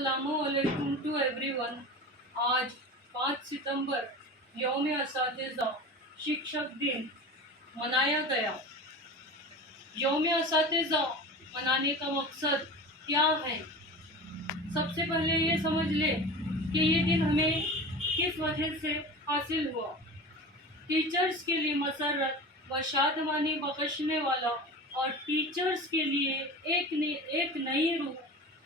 अस्सलामुअलैकुम to everyone. आज 5 सितंबर यौम असातिज़ा शिक्षक दिन मनाया गया। यौम असातिज़ा मनाने का मकसद क्या है? सबसे पहले ये समझ ले कि ये दिन हमें किस वजह से हासिल हुआ। टीचर्स के लिए मसरत व शादमानी बख्शने वाला और टीचर्स के लिए एक नई रूह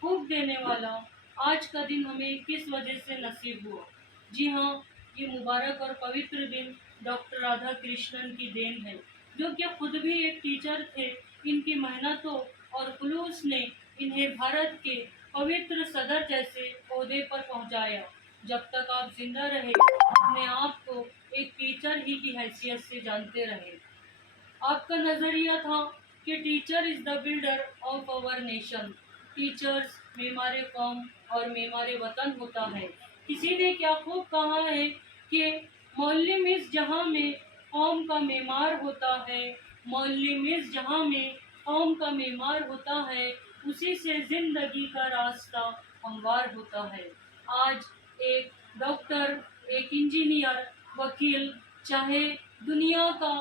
फूंक देने वाला आज का दिन हमें किस वजह से नसीब हुआ। जी हाँ, ये मुबारक और पवित्र दिन डॉक्टर राधा कृष्णन की देन है, जो कि खुद भी एक टीचर थे। इनकी मेहनतों और खुलूस ने इन्हें भारत के पवित्र सदर जैसे ओहदे पर पहुंचाया। जब तक आप जिंदा रहे, अपने आप को एक टीचर ही की हैसियत से जानते रहे। आपका नज़रिया था कि teacher is the builder of our nation. Teachers मेमारे कौम और मेमारे वतन होता है। किसी ने क्या खूब कहा है कि मौल्लिम इस जहाँ में कौम का मेमार होता है, मौल्लिम इस जहाँ में कौम का मेमार होता है, उसी से ज़िंदगी का रास्ता हमवार होता है। आज एक डॉक्टर, एक इंजीनियर, वकील, चाहे दुनिया का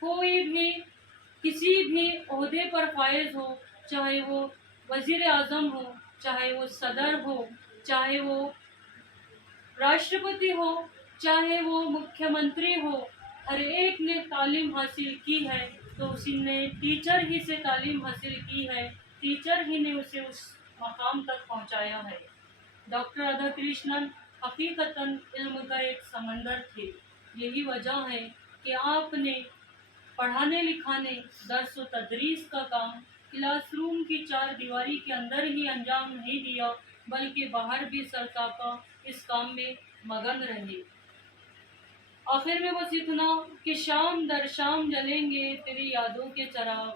कोई भी किसी भी ओहदे पर फायज हो, चाहे वो वज़ीर आज़म हो, चाहे वो सदर हो, चाहे वो राष्ट्रपति हो, चाहे वो मुख्यमंत्री हो, हर एक ने तालीम हासिल की है तो उसी ने टीचर ही से तालीम हासिल की है। टीचर ही ने उसे उस मकाम तक पहुंचाया है। डॉक्टर राधा कृष्णन हकीकतन इल्म का एक समंदर थे। यही वजह है कि आपने पढ़ाने लिखाने, दर्स व तदरीस का काम क्लासरूम की चार दीवारी के अंदर ही अंजाम नहीं दिया, बल्कि बाहर भी सरतापा इस काम में मगन रहे। आखिर में बस इतना कि शाम दर शाम जलेंगे तेरी यादों के चिराग,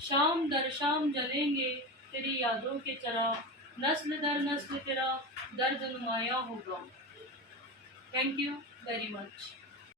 शाम दर शाम जलेंगे तेरी यादों के चिराग, नस्ल दर नस्ल तेरा दर्द नुमाया होगा। Thank you very much.